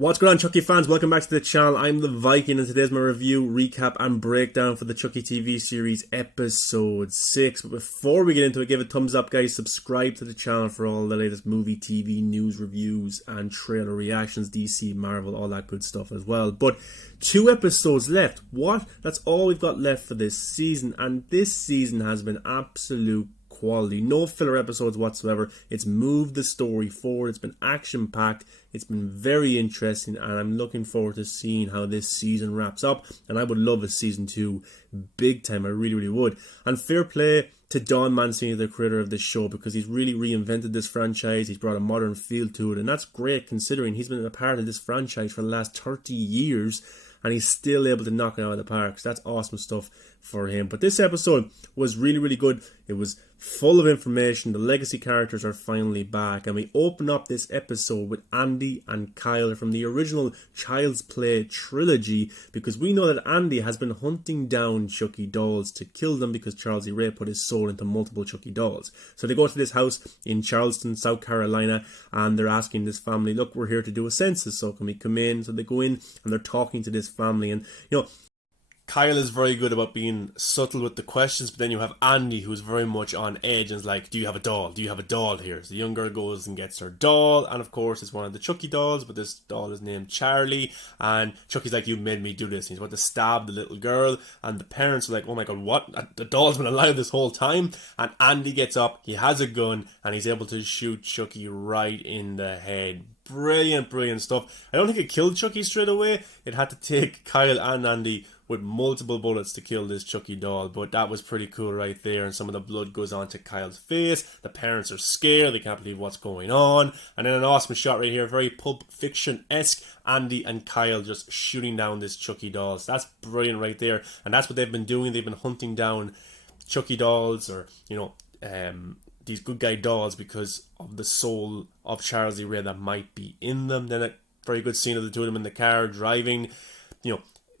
What's going on, Chucky fans? Welcome back to the channel. I'm the Viking, and today's my review, recap, and breakdown for the Chucky TV series episode 6. But before we get into it, give a thumbs up, guys. Subscribe to the channel for all the latest movie, TV, news, reviews, and trailer reactions, DC, Marvel, all that good stuff as well. But 2 episodes left. What? That's all we've got left for this season, and this season has been absolute quality. No filler episodes whatsoever. It's moved the story forward. It's been action-packed. It's been very interesting, and I'm looking forward to seeing how this season wraps up. And I would love a season 2 big time. I really, really would. And fair play to Don Mancini, the creator of this show, because he's really reinvented this franchise. He's brought a modern feel to it, and that's great considering he's been a part of this franchise for the last 30 years. And he's still able to knock it out of the park. So that's awesome stuff for him. But this episode was really, really good. It was full of information. The legacy characters are finally back. And we open up this episode with Andy and Kyle from the original Child's Play trilogy. Because we know that Andy has been hunting down Chucky Dolls to kill them because Charles E. Ray put his soul into multiple Chucky Dolls. So they go to this house in Charleston, South Carolina. And they're asking this family, look, we're here to do a census. So can we come in? So they go in and they're talking to this family, and Kyle is very good about being subtle with the questions, but then you have Andy, who's very much on edge and is like, do you have a doll? Do you have a doll here? So the young girl goes and gets her doll, and of course it's one of the Chucky dolls, but this doll is named Charlie, and Chucky's like, you made me do this, and he's about to stab the little girl, and the parents are like, oh my god, what? The doll's been alive this whole time? And Andy gets up, he has a gun, and he's able to shoot Chucky right in the head. Brilliant stuff. I don't think it killed Chucky straight away. It had to take Kyle and Andy with multiple bullets to kill this Chucky doll, but that was pretty cool right there. And some of the blood goes onto Kyle's face. The parents are scared, they can't believe what's going on. And then an awesome shot right here, very Pulp Fiction-esque, Andy and Kyle just shooting down this Chucky dolls. That's brilliant right there, and that's what they've been doing. They've been hunting down Chucky dolls, or these good guy dolls, because of the soul of Charles E. Ray that might be in them. Then a very good scene of the two of them in the car driving.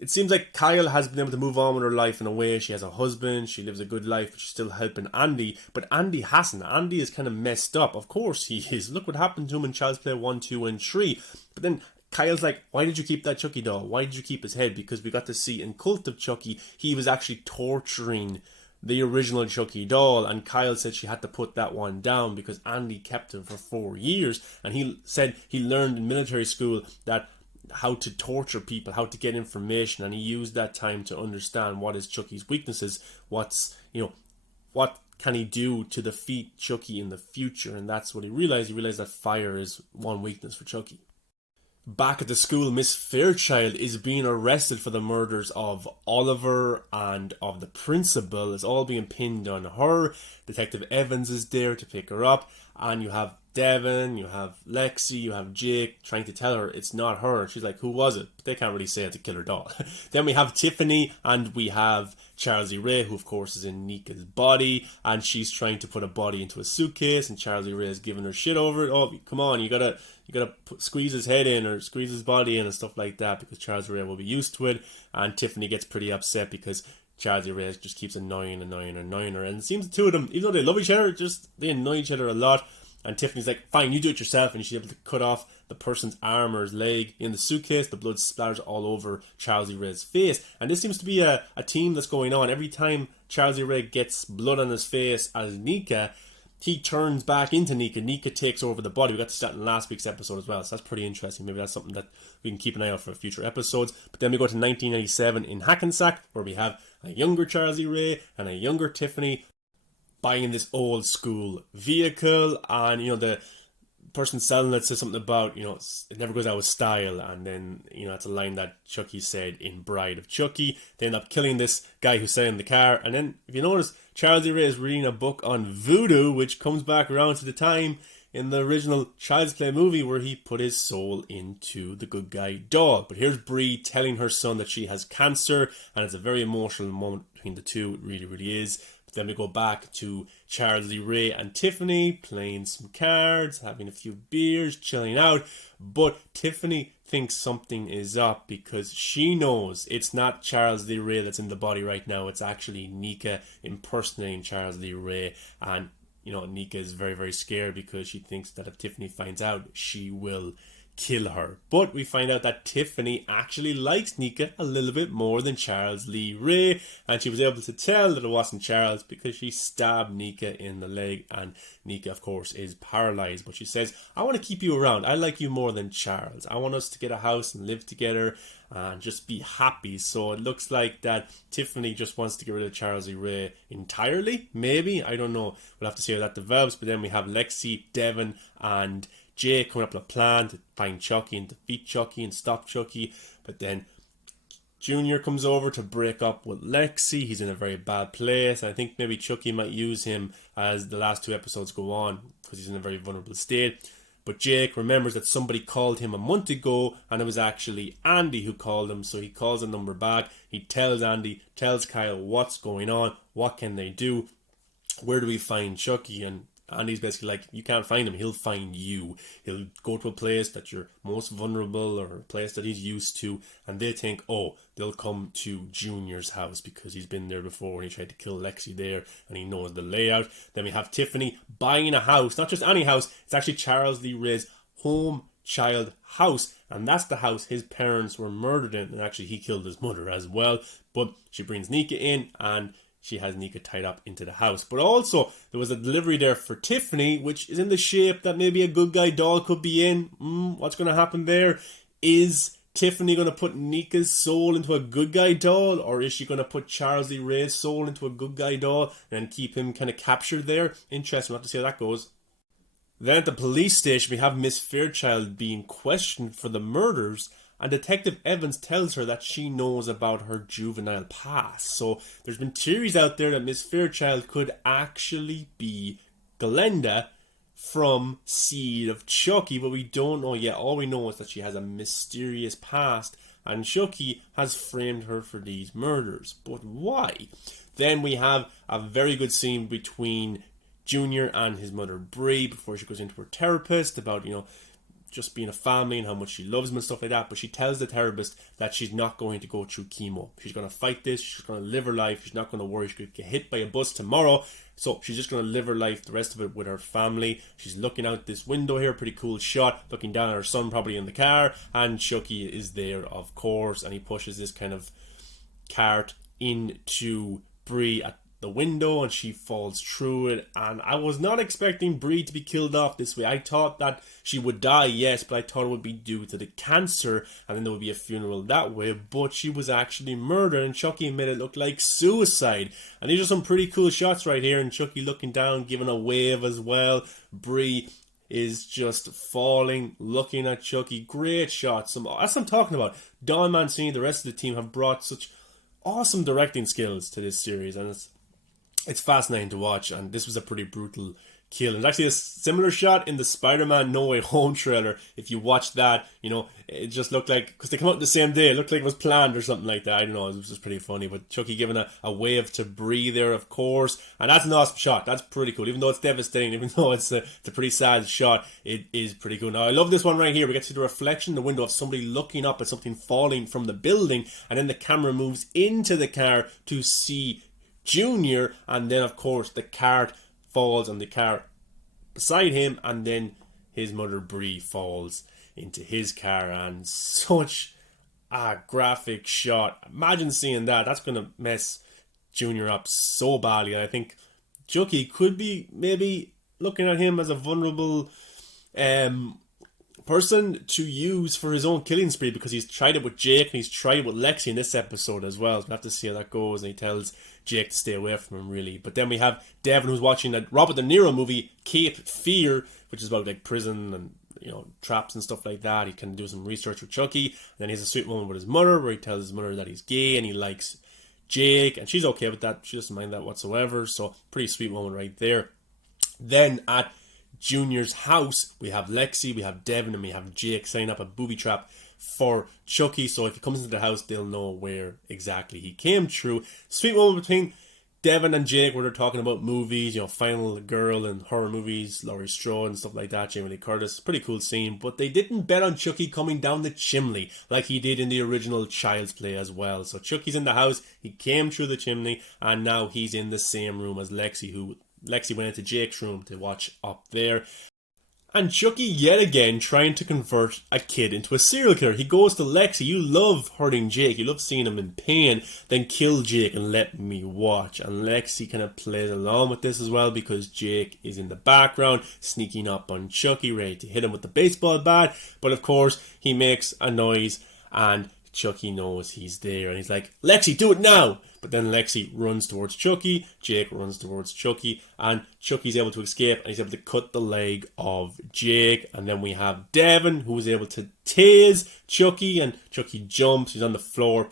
It seems like Kyle has been able to move on with her life in a way. She has a husband, she lives a good life, but she's still helping Andy. But Andy hasn't. Andy is kind of messed up. Of course he is. Look what happened to him in Child's Play 1, 2, and 3. But then Kyle's like, why did you keep that Chucky doll? Why did you keep his head? Because we got to see in Cult of Chucky, he was actually torturing the original Chucky doll, and Kyle said she had to put that one down because Andy kept him for 4 years, and he said he learned in military school that how to torture people, how to get information, and he used that time to understand what is Chucky's weaknesses, what can he do to defeat Chucky in the future. And that's what he realized. He realized that fire is one weakness for Chucky. Back at the school, Miss Fairchild is being arrested for the murders of Oliver and of the principal. It's all being pinned on her. Detective Evans is there to pick her up, and you have Devin, you have Lexi, you have Jake trying to tell her it's not her. She's like, who was it? But they can't really say it's a killer doll. Then we have Tiffany, and we have Charles E. Ray, who of course is in Nika's body, and she's trying to put a body into a suitcase, and Charles E. Ray is giving her shit over it. Oh, come on, you gotta squeeze his head in or squeeze his body in and stuff like that, because Charles E. Ray will be used to it. And Tiffany gets pretty upset because Charles E. Ray just keeps annoying her. And it seems the two of them, even though they love each other, they annoy each other a lot. And Tiffany's like, fine, you do it yourself. And she's able to cut off the person's arm or his leg in the suitcase. The blood splatters all over Charles E. Ray's face. And this seems to be a theme that's going on. Every time Charles E. Ray gets blood on his face as Nika, he turns back into Nika. Nika takes over the body. We got to see that in last week's episode as well. So that's pretty interesting. Maybe that's something that we can keep an eye out for future episodes. But then we go to 1997 in Hackensack, where we have a younger Charles E. Ray and a younger Tiffany buying this old school vehicle, and the person selling it says something about it never goes out of style, and then it's a line that Chucky said in Bride of Chucky. They end up killing this guy who's selling the car, and then if you notice, Charles E. Ray is reading a book on voodoo, which comes back around to the time in the original Child's Play movie where he put his soul into the good guy doll. But here's Bree telling her son that she has cancer, and it's a very emotional moment between the two. It really, really is. But then we go back to Charles E. Ray and Tiffany playing some cards, having a few beers, chilling out. But Tiffany thinks something is up because she knows it's not Charles E. Ray that's in the body right now. It's actually Nika impersonating Charles E. Ray. And Nika is very, very scared because she thinks that if Tiffany finds out, she will kill her. But we find out that Tiffany actually likes Nika a little bit more than Charles Lee Ray, and she was able to tell that it wasn't Charles because she stabbed Nika in the leg, and Nika, of course, is paralyzed. But she says, I want to keep you around. I like you more than Charles. I want us to get a house and live together and just be happy. So it looks like that Tiffany just wants to get rid of Charles Lee Ray entirely. Maybe, I don't know. We'll have to see how that develops. But then we have Lexi, Devon, and Jake coming up with a plan to find Chucky and defeat Chucky and stop Chucky. But then Junior comes over to break up with Lexi. He's in a very bad place. I think maybe Chucky might use him as the last 2 episodes go on because he's in a very vulnerable state. But Jake remembers that somebody called him a month ago, and it was actually Andy who called him. So he calls the number back. He tells Andy, tells Kyle what's going on, what can they do, where do we find Chucky? And Andy's basically like, you can't find him, he'll find you. He'll go to a place that you're most vulnerable or a place that he's used to, and they think, oh, they'll come to Junior's house because he's been there before and he tried to kill Lexi there and he knows the layout. Then we have Tiffany buying a house, not just any house, it's actually Charles Lee Ray's home child house, and that's the house his parents were murdered in, and actually he killed his mother as well. But she brings Nika in and she has Nika tied up into the house. But also, there was a delivery there for Tiffany, which is in the shape that maybe a good guy doll could be in. What's going to happen there? Is Tiffany going to put Nika's soul into a good guy doll? Or is she going to put Charles Lee Ray's soul into a good guy doll and keep him kind of captured there? Interesting. We'll have to see how that goes. Then at the police station, we have Miss Fairchild being questioned for the murders. And Detective Evans tells her that she knows about her juvenile past. So there's been theories out there that Miss Fairchild could actually be Glenda from Seed of Chucky, but we don't know yet. All we know is that she has a mysterious past and Chucky has framed her for these murders. But why? Then we have a very good scene between Junior and his mother Bree before she goes into her therapist about, just being a family and how much she loves him and stuff like that. But she tells the therapist that she's not going to go through chemo. She's going to fight this. She's going to live her life. She's not going to worry she could get hit by a bus tomorrow. So she's just going to live her life, the rest of it, with her family. She's looking out this window here, pretty cool shot, looking down at her son probably in the car. And Chucky is there, of course. And he pushes this kind of cart into Bree at the window and she falls through it. And I was not expecting Bree to be killed off this way. I thought that she would die, yes, but I thought it would be due to the cancer and then there would be a funeral that way. But she was actually murdered and Chucky made it look like suicide. And these are some pretty cool shots right here, and Chucky looking down, giving a wave as well. Bree is just falling, looking at Chucky. Great shots. That's what I'm talking about. Don Mancini, the rest of the team have brought such awesome directing skills to this series, and it's fascinating to watch. And this was a pretty brutal kill. And actually a similar shot in the Spider-Man No Way Home trailer. If you watch that, it just looked like, because they come out the same day, it looked like it was planned or something like that. I don't know, it was just pretty funny. But Chucky giving a wave to Bree there, of course, and that's an awesome shot. That's pretty cool, even though it's devastating, even though it's a pretty sad shot. It is pretty cool. Now I love this one right here. We get to see the reflection in the window of somebody looking up at something falling from the building, and then the camera moves into the car to see Junior, and then of course the cart falls on the car beside him, and then his mother Bree falls into his car. And such a graphic shot. Imagine seeing that. That's going to mess Junior up so badly. I think Chucky could be maybe looking at him as a vulnerable person to use for his own killing spree, because he's tried it with Jake and he's tried it with Lexi in this episode as well. So we'll have to see how that goes. And he tells Jake to stay away from him, really. But then we have Devin, who's watching that Robert De Niro movie Cape Fear, which is about like prison and traps and stuff like that. He can do some research with Chucky. And then he has a sweet moment with his mother where he tells his mother that he's gay and he likes Jake, and she's okay with that. She doesn't mind that whatsoever. So pretty sweet moment right there. Then at Junior's house, we have Lexi, we have Devin, and we have Jake setting up a booby trap for Chucky. So if he comes into the house, they'll know where exactly he came through. Sweet moment between Devin and Jake where they're talking about movies, Final Girl and horror movies, Laurie Strode and stuff like that, Jamie Lee Curtis. Pretty cool scene. But they didn't bet on Chucky coming down the chimney like he did in the original Child's Play as well. So Chucky's in the house, he came through the chimney, and now he's in the same room as Lexi, who Lexi went into Jake's room to watch up there. And Chucky yet again trying to convert a kid into a serial killer. He goes to Lexi, you love hurting Jake, you love seeing him in pain, then kill Jake and let me watch. And Lexi kind of plays along with this as well because Jake is in the background, sneaking up on Chucky, ready to hit him with the baseball bat. But of course, he makes a noise and Chucky knows he's there and he's like, Lexi, do it now! But then Lexi runs towards Chucky, Jake runs towards Chucky, and Chucky's able to escape and he's able to cut the leg of Jake. And then we have Devin, who is able to tase Chucky, and Chucky jumps, he's on the floor.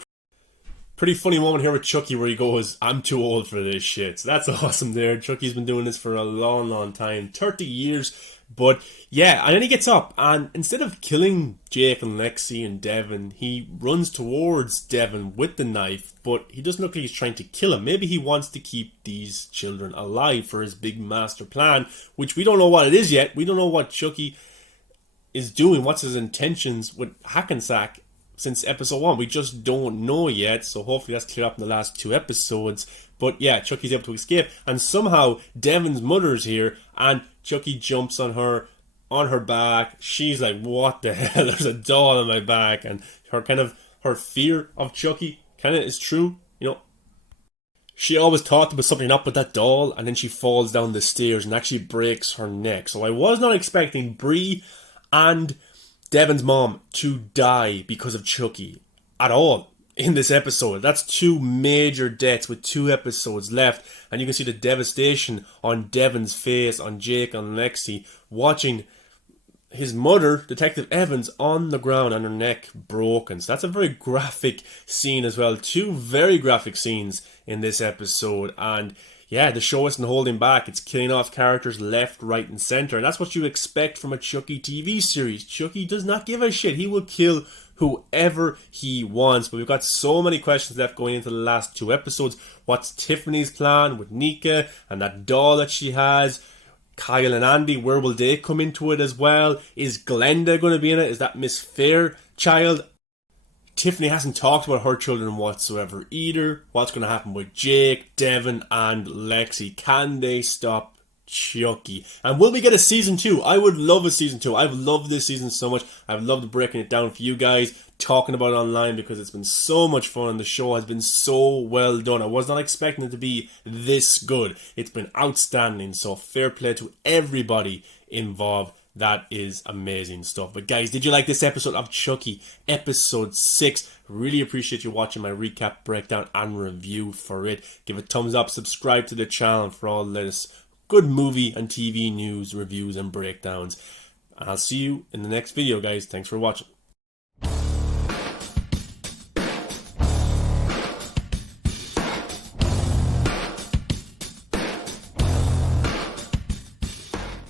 Pretty funny moment here with Chucky where he goes, I'm too old for this shit. So that's awesome there. Chucky's been doing this for a long, long time, 30 years. But yeah, and then he gets up and instead of killing Jake and Lexi and Devin, he runs towards Devin with the knife, but he doesn't look like he's trying to kill him. Maybe he wants to keep these children alive for his big master plan, which we don't know what it is yet. We don't know what Chucky is doing, what's his intentions with Hackensack since episode 1. We just don't know yet, so hopefully that's cleared up in the last 2 episodes. But yeah, Chucky's able to escape, and somehow Devin's mother's here, and Chucky jumps on her back. She's like, what the hell, there's a doll on my back, and her fear of Chucky kind of is true, you know. She always thought there was something up with that doll, and then she falls down the stairs and actually breaks her neck. So I was not expecting Bree and Devin's mom to die because of Chucky at all in this episode. That's 2 major deaths with 2 episodes left, and you can see the devastation on Devin's face, on Jake, on Lexi, watching his mother, Detective Evans, on the ground and her neck broken. So that's a very graphic scene as well. 2 very graphic scenes in this episode, and yeah, the show isn't holding back. It's killing off characters left, right, and center. And that's what you expect from a Chucky TV series. Chucky does not give a shit. He will kill whoever he wants. But we've got so many questions left going into the last 2 episodes. What's Tiffany's plan with Nika and that doll that she has? Kyle and Andy, where will they come into it as well? Is Glenda going to be in it? Is that Miss Fairchild? Tiffany hasn't talked about her children whatsoever either. What's going to happen with Jake, Devin, and Lexi? Can they stop Chucky? And will we get a season 2? I would love a season 2. I've loved this season so much. I've loved breaking it down for you guys, talking about it online, because it's been so much fun and the show has been so well done. I was not expecting it to be this good. It's been outstanding. So fair play to everybody involved. That is amazing stuff. But guys, did you like this episode of Chucky, episode 6? Really appreciate you watching my recap, breakdown, and review for it. Give a thumbs up, subscribe to the channel for all this good movie and TV news, reviews, and breakdowns. And I'll see you in the next video, guys. Thanks for watching.